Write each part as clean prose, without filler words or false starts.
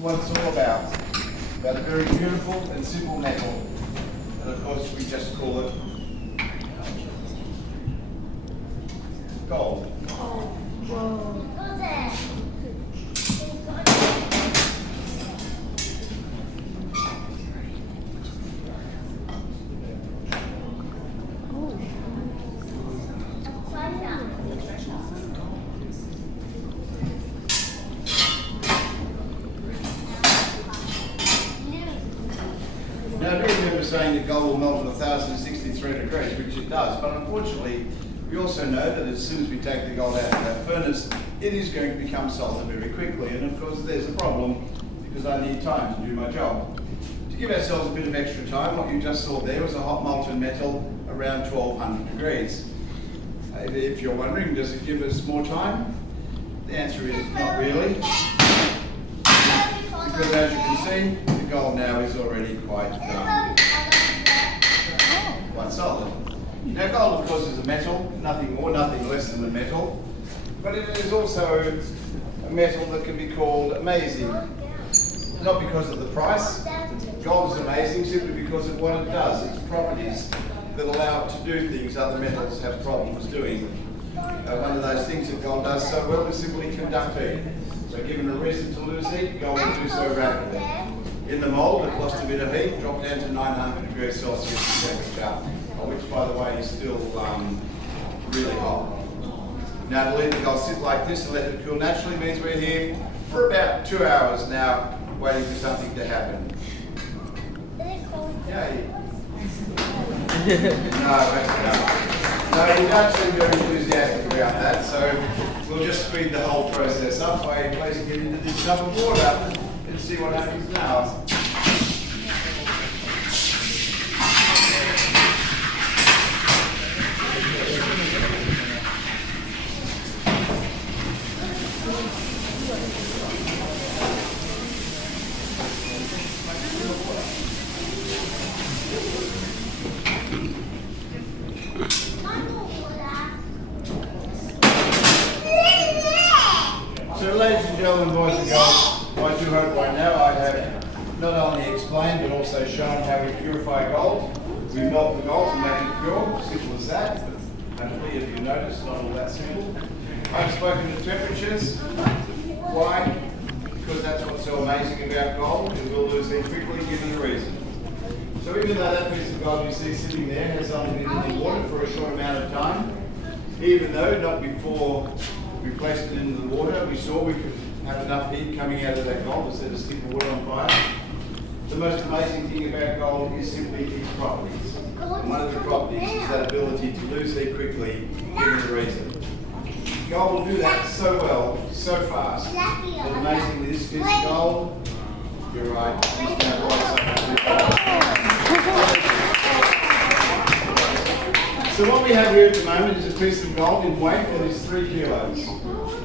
what it's all about. About a very beautiful and simple metal. And of course we just call it gold. Now, I do remember saying that gold will melt at 1,063 degrees, which it does, but unfortunately, we also know that as soon as we take the gold out of that furnace, it is going to become solid very quickly, and of course there's a problem, because I need time to do my job. To give ourselves a bit of extra time, what you just saw there was a hot molten metal around 1,200 degrees. If you're wondering, does it give us more time? The answer is not really, because as you can see, the gold now is already quite solid. Now gold of course is a metal, nothing more, nothing less than a metal, but it is also a metal that can be called amazing. Not because of the price, gold is amazing simply because of what it does, its properties that allow it to do things other metals have problems doing. One of those things that gold does so well is simply conduct heat. So given a reason to lose heat, gold will do so rapidly. In the mould, it lost a bit of heat, dropped down to 900 degrees Celsius temperature, which by the way is still really hot. Now to let the gold sit like this and let it cool naturally means we're here for about 2 hours now waiting for something to happen. Yay. No, you don't seem very enthusiastic about that, so we'll just speed the whole process up by placing it into this tub of water and see what happens now. So ladies and gentlemen, boys and girls, I do hope by now I have not only explained but also shown how we purify gold. We melt the gold to make it pure, simple as that, but hopefully if you notice, not all that simple. I've spoken to temperatures. Why? Because that's what's so amazing about gold, it will lose heat quickly given a reason. So even though that piece of gold you see sitting there has only been in the water for a short amount of time, even though not before we placed it into the water, we saw we could have enough heat coming out of that gold to set a stick of wood on fire. The most amazing thing about gold is simply its properties. And one of the properties is that ability to lose heat quickly, given a reason. Gold will do that so well, so fast, that amazingly this piece of gold, you're right, it's now So what we have here at the moment is a piece of gold in weight that is 3 kilos.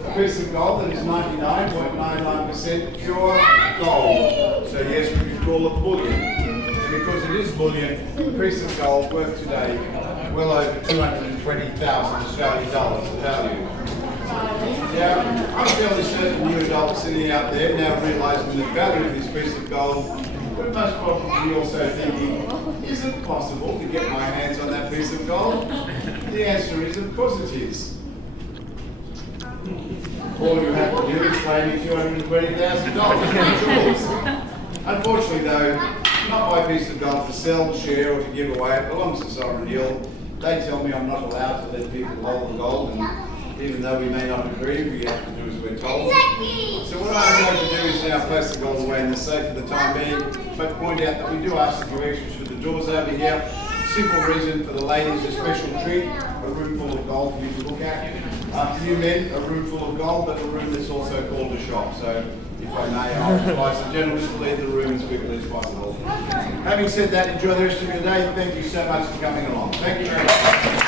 A piece of gold that is 99.99% pure gold. So yes, we could call it bullion. And because it is bullion, a piece of gold worth today well over 220,000 Australian dollars of value. Now, I'm fairly certain you adults sitting out there now realising the value of this piece of gold, but most probably also thinking, is it possible to get my hands on that piece of gold? The answer is, of course it is. All you have to do is pay me $220,000. Unfortunately though, not my piece of gold to sell, share or to give away. It belongs to Sovereign Hill. They tell me I'm not allowed to let people hold the gold, and even though we may not agree, we have to do as we're told. So what I'm going to do is now place the gold away in the safe for the time being, but point out that we do ask the directions for the doors over here. Simple reason for the ladies, a special treat, a room full of gold for you to look at. For you men, a room full of gold, but a room that's also called a shop. So if I may, I'll advise the gentlemen to leave the room as quickly as possible. Having said that, enjoy the rest of your day. Thank you so much for coming along. Thank you very much.